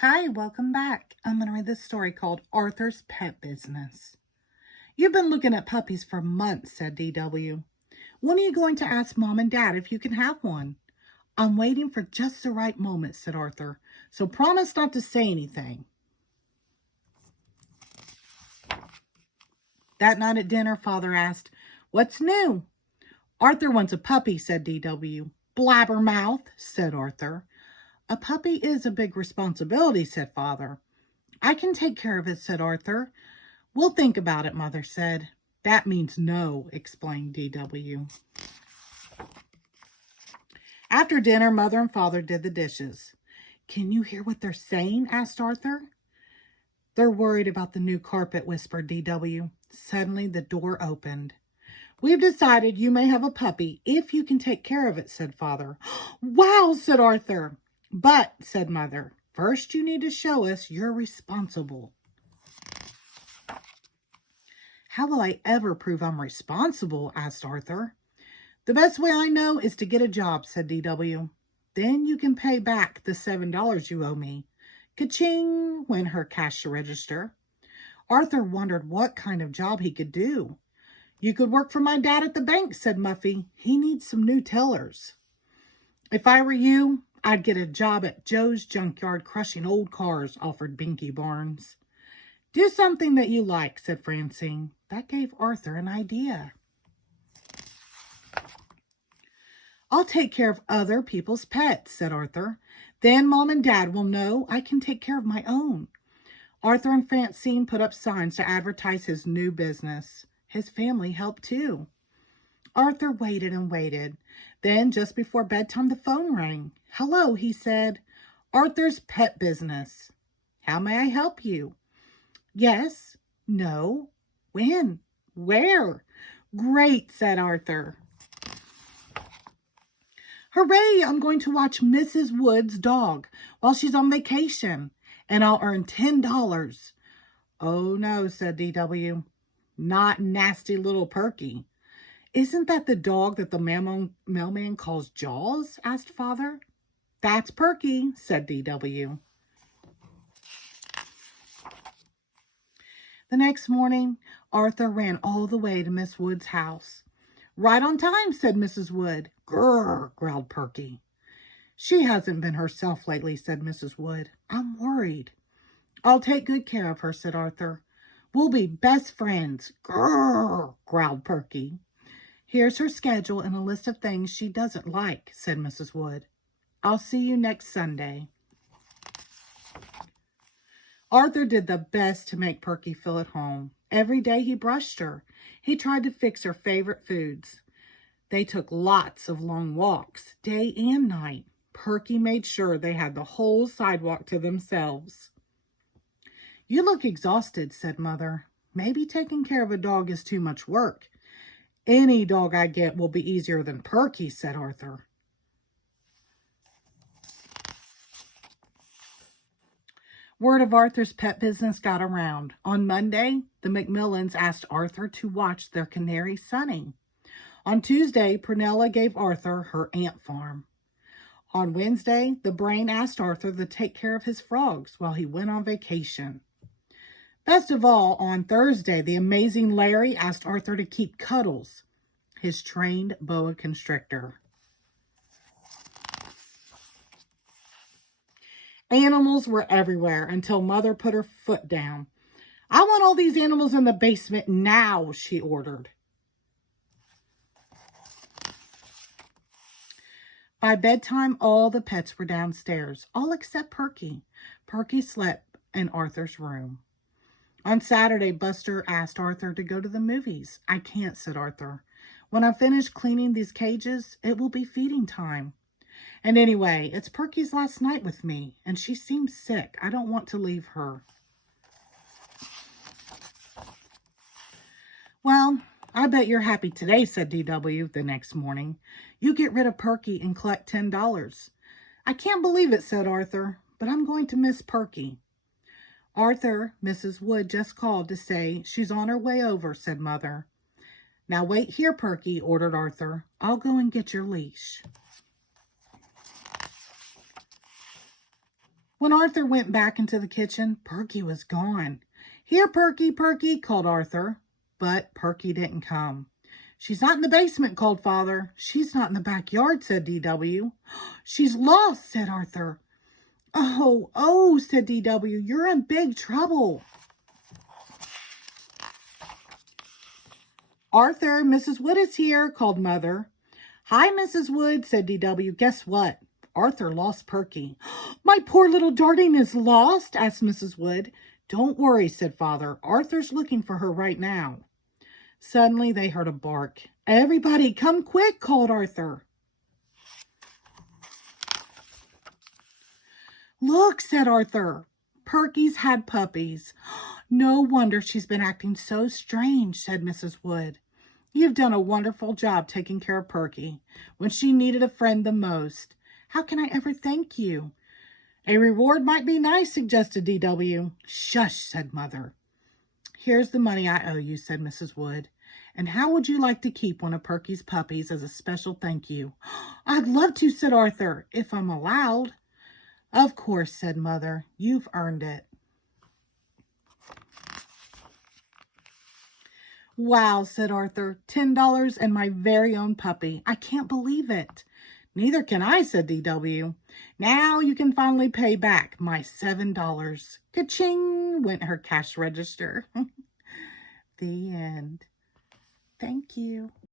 Hi, welcome back. I'm going to read this story called Arthur's Pet Business. You've been looking at puppies for months, said DW. When are you going to ask Mom and Dad if you can have one? I'm waiting for just the right moment, said Arthur. So promise not to say anything. That night at dinner, Father asked, What's new? Arthur wants a puppy, said DW. Blabbermouth, said Arthur. A puppy is a big responsibility, said Father. I can take care of it, said Arthur. We'll think about it, Mother said. That means no, explained DW. After dinner, Mother and Father did the dishes. Can you hear what they're saying? Asked Arthur. They're worried about the new carpet, whispered DW. Suddenly, the door opened. We've decided you may have a puppy if you can take care of it, said Father. Wow, said Arthur. But, said Mother, first you need to show us you're responsible. How will I ever prove I'm responsible? Asked Arthur. The best way I know is to get a job, said DW. Then you can pay back the $7 you owe me. Ka-ching, went her cash register. Arthur wondered what kind of job he could do. You could work for my dad at the bank, said Muffy. He needs some new tellers. If I were you, I'd get a job at Joe's junkyard crushing old cars, offered Binky Barnes. Do something that you like, said Francine. That gave Arthur an idea. I'll take care of other people's pets, said Arthur. Then Mom and Dad will know I can take care of my own. Arthur and Francine put up signs to advertise his new business. His family helped too. Arthur waited and waited. Then, just before bedtime, the phone rang. Hello, he said. Arthur's Pet Business. How may I help you? Yes. No. When? Where? Great, said Arthur. Hooray, I'm going to watch Mrs. Wood's dog while she's on vacation, and I'll earn $10. Oh, no, said DW. Not nasty little Perky. Isn't that the dog that the mailman calls Jaws? Asked Father. That's Perky, said DW. The next morning, Arthur ran all the way to Miss Wood's house. Right on time, said Mrs. Wood. Grrr, growled Perky. She hasn't been herself lately, said Mrs. Wood. I'm worried. I'll take good care of her, said Arthur. We'll be best friends. Grrr, growled Perky. Here's her schedule and a list of things she doesn't like, said Mrs. Wood. I'll see you next Sunday. Arthur did the best to make Perky feel at home. Every day he brushed her. He tried to fix her favorite foods. They took lots of long walks, day and night. Perky made sure they had the whole sidewalk to themselves. You look exhausted, said Mother. Maybe taking care of a dog is too much work. Any dog I get will be easier than Perky, said Arthur. Word of Arthur's pet business got around. On Monday, the Macmillans asked Arthur to watch their canary Sunny. On Tuesday, Prunella gave Arthur her ant farm. On Wednesday, the Brain asked Arthur to take care of his frogs while he went on vacation. Best of all, on Thursday, the amazing Larry asked Arthur to keep Cuddles, his trained boa constrictor. Animals were everywhere until Mother put her foot down. I want all these animals in the basement now, she ordered. By bedtime, all the pets were downstairs, all except Perky. Perky slept in Arthur's room. On Saturday, Buster asked Arthur to go to the movies. I can't, said Arthur. When I finish cleaning these cages, it will be feeding time. And anyway, it's Perky's last night with me, and she seems sick. I don't want to leave her. Well, I bet you're happy today, said DW the next morning. You get rid of Perky and collect $10. I can't believe it, said Arthur, but I'm going to miss Perky. Arthur, Mrs. Wood just called to say she's on her way over, said Mother. Now wait here, Perky, ordered Arthur. I'll go and get your leash. When Arthur went back into the kitchen, Perky was gone. "Here, Perky, Perky," called Arthur. But Perky didn't come. "She's not in the basement," called Father. "She's not in the backyard," said D.W. "She's lost," said Arthur. "Oh, oh," said D.W., "you're in big trouble." "Arthur, Mrs. Wood is here," called Mother. "Hi, Mrs. Wood," said D.W. "Guess what? Arthur lost Perky." "My poor little darling is lost?" asked Mrs. Wood. "Don't worry," said Father. "Arthur's looking for her right now." Suddenly they heard a bark. "Everybody, come quick," called Arthur. "Look," said Arthur. "Perky's had puppies." "No wonder she's been acting so strange," said Mrs. Wood. "You've done a wonderful job taking care of Perky when she needed a friend the most. How can I ever thank you?" "A reward might be nice," suggested D.W. "Shush," said Mother. "Here's the money I owe you," said Mrs. Wood. "And how would you like to keep one of Perky's puppies as a special thank you?" "I'd love to," said Arthur, "if I'm allowed." "Of course," said Mother. "You've earned it." "Wow," said Arthur. $10 and my very own puppy. I can't believe it." "Neither can I," said D.W. "Now you can finally pay back my $7. Ka-ching went her cash register. The end. Thank you.